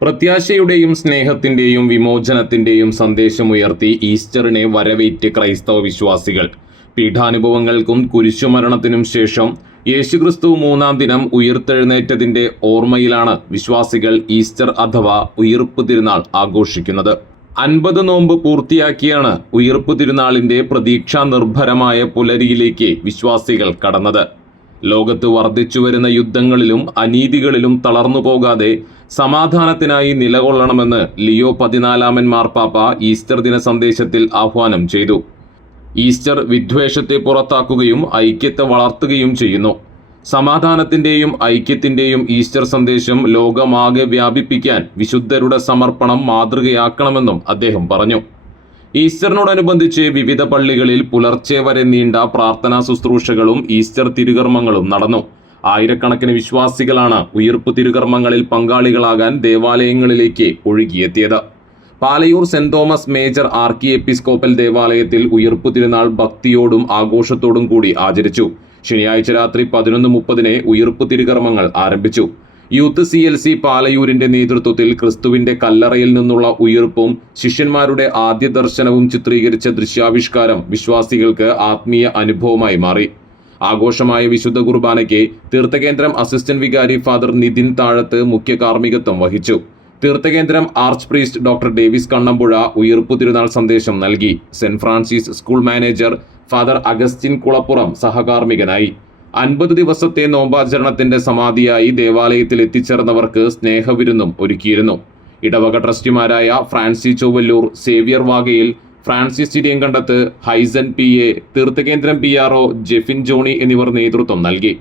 പ്രത്യാശയുടെയും സ്നേഹത്തിന്റെയും വിമോചനത്തിന്റെയും സന്ദേശമുയർത്തി ഈസ്റ്ററിനെ വരവേറ്റ് ക്രൈസ്തവ വിശ്വാസികൾ. പീഠാനുഭവങ്ങൾക്കും കുരിശുമരണത്തിനും ശേഷം യേശുക്രിസ്തു മൂന്നാം ദിനം ഉയിർത്തെഴുന്നേറ്റതിന്റെ ഓർമ്മയിലാണ് വിശ്വാസികൾ ഈസ്റ്റർ അഥവാ ഉയിർപ്പ് തിരുനാൾ ആഘോഷിക്കുന്നത്. 50 നോമ്പ് പൂർത്തിയാക്കിയാണ് ഉയിർപ്പ് തിരുനാളിന്റെ പ്രതീക്ഷാ നിർഭരമായ പുലരിയിലേക്ക് വിശ്വാസികൾ കടന്നത്. ലോകത്ത് വർദ്ധിച്ചുവരുന്ന യുദ്ധങ്ങളിലും അനീതികളിലും തളർന്നു പോകാതെ സമാധാനത്തിനായി നിലകൊള്ളണമെന്ന് ലിയോ 14 മാർപ്പാപ്പ ഈസ്റ്റർ ദിന സന്ദേശത്തിൽ ആഹ്വാനം ചെയ്തു. ഈസ്റ്റർ വിദ്വേഷത്തെ പുറത്താക്കുകയും ഐക്യത്തെ വളർത്തുകയും ചെയ്യുന്നു. സമാധാനത്തിന്റെയും ഐക്യത്തിന്റെയും ഈസ്റ്റർ സന്ദേശം ലോകമാകെ വ്യാപിപ്പിക്കാൻ വിശുദ്ധരുടെ സമർപ്പണം മാതൃകയാക്കണമെന്നും അദ്ദേഹം പറഞ്ഞു. ഈസ്റ്ററിനോടനുബന്ധിച്ച് വിവിധ പള്ളികളിൽ പുലർച്ചെ വരെ നീണ്ട പ്രാർത്ഥനാ ശുശ്രൂഷകളും ഈസ്റ്റർ തിരുകർമ്മങ്ങളും നടന്നു. ആയിരക്കണക്കിന് വിശ്വാസികളാണ് ഉയിർപ്പ് തിരുകർമ്മങ്ങളിൽ പങ്കാളികളാകാൻ ദേവാലയങ്ങളിലേക്ക് ഒഴുകിയെത്തിയത്. Palayur saint Thomas major archiepiscopal ദേവാലയത്തിൽ ഉയിർപ്പ് തിരുനാൾ ഭക്തിയോടും ആഘോഷത്തോടും കൂടി ആചരിച്ചു. ശനിയാഴ്ച രാത്രി 11:30 ഉയിർപ്പ് തിരുകർമ്മങ്ങൾ ആരംഭിച്ചു. യൂത്ത് CLC പാലയൂരിന്റെ നേതൃത്വത്തിൽ ക്രിസ്തുവിന്റെ കല്ലറയിൽ നിന്നുള്ള ഉയിർപ്പും ശിഷ്യന്മാരുടെ ആദ്യ ദർശനവും ചിത്രീകരിച്ച ദൃശ്യാവിഷ്കാരം വിശ്വാസികൾക്ക് ആത്മീയ അനുഭവമായി മാറി. ആഘോഷമായ വിശുദ്ധ കുർബാനയ്ക്ക് തീർത്ഥകേന്ദ്രം അസിസ്റ്റന്റ് വികാരി ഫാദർ നിതിൻ താഴത്ത് മുഖ്യ കാർമ്മികത്വം വഹിച്ചു. തീർത്ഥകേന്ദ്രം arch priest doctor Davis Kannampuzha ഉയിർപ്പ് തിരുനാൾ സന്ദേശം നൽകി. Saint Francis school manager father Augustine Kulappuram സഹകാർമ്മികനായി. 50 ദിവസത്തെ നോമ്പാചരണത്തിന്റെ സമാധിയായി ദേവാലയത്തിൽ എത്തിച്ചേർന്നവർക്ക് സ്നേഹവിരുന്നും ഒരുക്കിയിരുന്നു. ഇടവക ട്രസ്റ്റിമാരായ Francy Chowalloor, Xavier Vagayil, Francis Chiriyankandath, Hyson PA, തീർത്ഥകേന്ദ്രം PRO ജെഫിൻ ജോണി എന്നിവർ നേതൃത്വം നൽകി.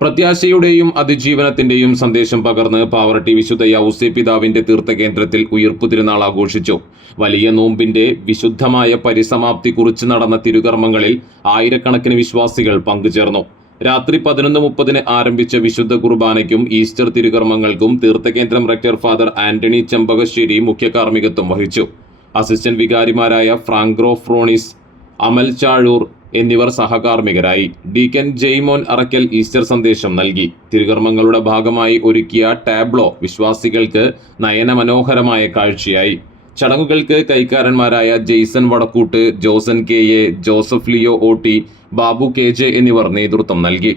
പ്രത്യാശയുടെയും അതിജീവനത്തിന്റെയും സന്ദേശം പകർന്ന് പാവറട്ടി വിശുദ്ധ യൗസേ പിതാവിന്റെ തീർത്ഥകേന്ദ്രത്തിൽ ഉയിർപ്പ് തിരുനാൾ ആഘോഷിച്ചു. വലിയ നോമ്പിന്റെ വിശുദ്ധമായ പരിസമാപ്തി കുറിച്ച് നടന്ന തിരുകർമ്മങ്ങളിൽ ആയിരക്കണക്കിന് വിശ്വാസികൾ പങ്കുചേർന്നു. രാത്രി 11:30 ആരംഭിച്ച വിശുദ്ധ കുർബാനയ്ക്കും ഈസ്റ്റർ തിരുകർമ്മങ്ങൾക്കും തീർത്ഥകേന്ദ്രം റെക്ടർ ഫാദർ ആന്റണി ചെമ്പകശ്ശേരി മുഖ്യ കാർമ്മികത്വം വഹിച്ചു. അസിസ്റ്റന്റ് വികാരിമാരായ ഫ്രാങ്ക്രോ ഫ്രോണിസ്, അമൽ ചാഴൂർ എന്നിവർ സഹകാർമ്മികരായി. ഡീക്കൻ ജെയ്മോൻ അറക്കൽ ഈസ്റ്റർ സന്ദേശം നൽകി. തിരുകർമ്മങ്ങളുടെ ഭാഗമായി ഒരുക്കിയ ടാബ്ലോ വിശ്വാസികൾക്ക് നയനമനോഹരമായ കാഴ്ചയായി. ചടങ്ങുകൾക്ക് കൈക്കാരന്മാരായ Jaison Vadakkoot, Josan KA, Joseph Leo OT, Babu KJ എന്നിവർ നേതൃത്വം നൽകി.